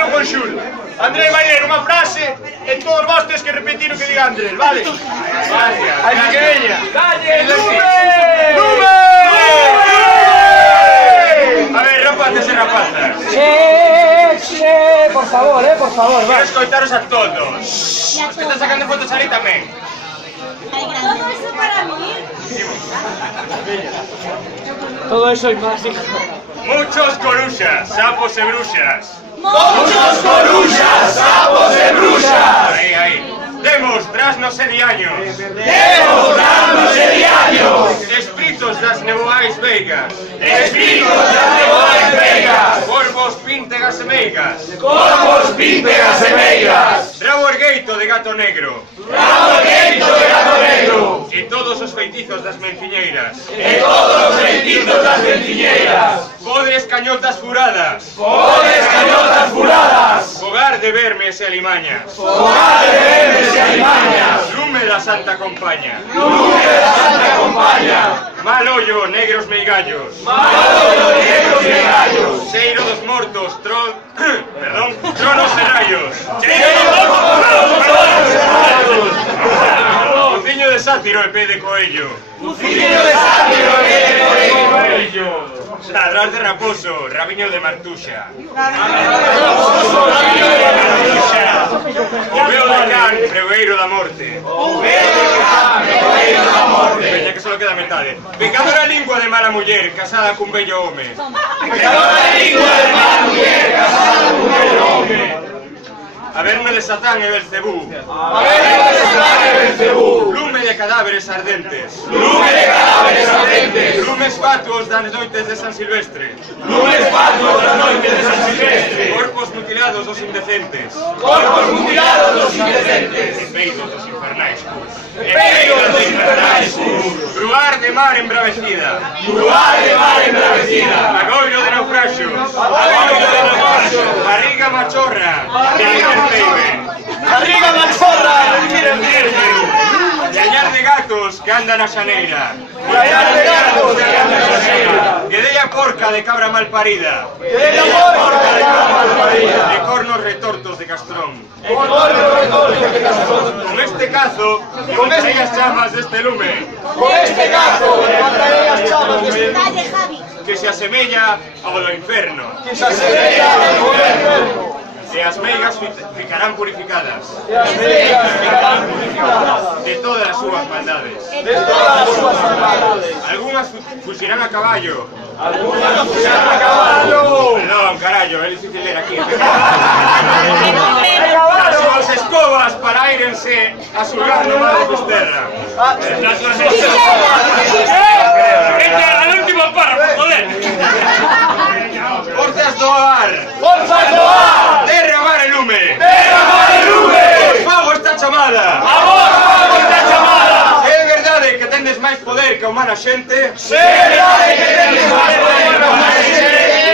facer un conxunto. Andrés vai ler unha frase e todos vos tens que repetir o que diga Andrés, vale? Así que veña. Calle, Lume! Lume! A ver, rapaces e rapazas. Por favor, Quero escoitaros a todos. Os que están sacando fotos ali tamén. Todo eso para mí. todo eso y más, hijo. Muchos coruxas, sapos e bruxas. Muchos coruxas, sapos e bruxas. Aí. Demos trasnos e diaños. Espíritos das neboais veigas. Corvos, píntegas e meigas. Rabo ergueito de gato negro. E todos os feitizos das menciñeiras. Podres cañotas furadas. Fogar de vermes e alimañas. Lume da Santa Compaña. Mal ollo, negros meigallos. Cheiro dos mortos, tronos e rayos. Fuciño de sátiro e pé de coello. Ladrar de raposo, rabiño de martuxa. Oveo de can, fregueiro da morte. Veña que só queda metade. Pecadora lingua de mala muller, casada cun bello home. Averno de Satán e Belcebú. Lume de cadáveres ardentes. Lumes fatuos das noites de San Silvestre. Corpos mutilados dos indecentes. E peidos dos infernais. Bruar de mar embravecida. Agoiro de naufraxos. Barriga machorra. Gañar de gatos que andan a xaneira. Guedella porca de cabra mal parida. De cornos retortos de castrón. Con este cazo levantaré as chamas deste lume. Dale, Javi. Que se asemella ao do inferno. E as meigas ficarán purificadas de todas as súas maldades. Algúnas fuxirán a caballo. Perdón, carallo, é difícil ler aquí. As súas escobas para írense a surgar no mar de Fisterra. Al último párrafo, joder. Forzas do ar. Derramar el lume. Fago esta chamada. É verdade que tendes máis poder que a humana xente.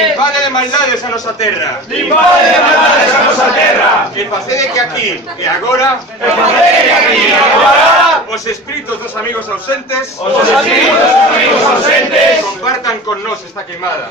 Limpade de maldades a nosa terra. E facede que aquí e agora os espíritos dos amigos ausentes compartan con nos esta queimada.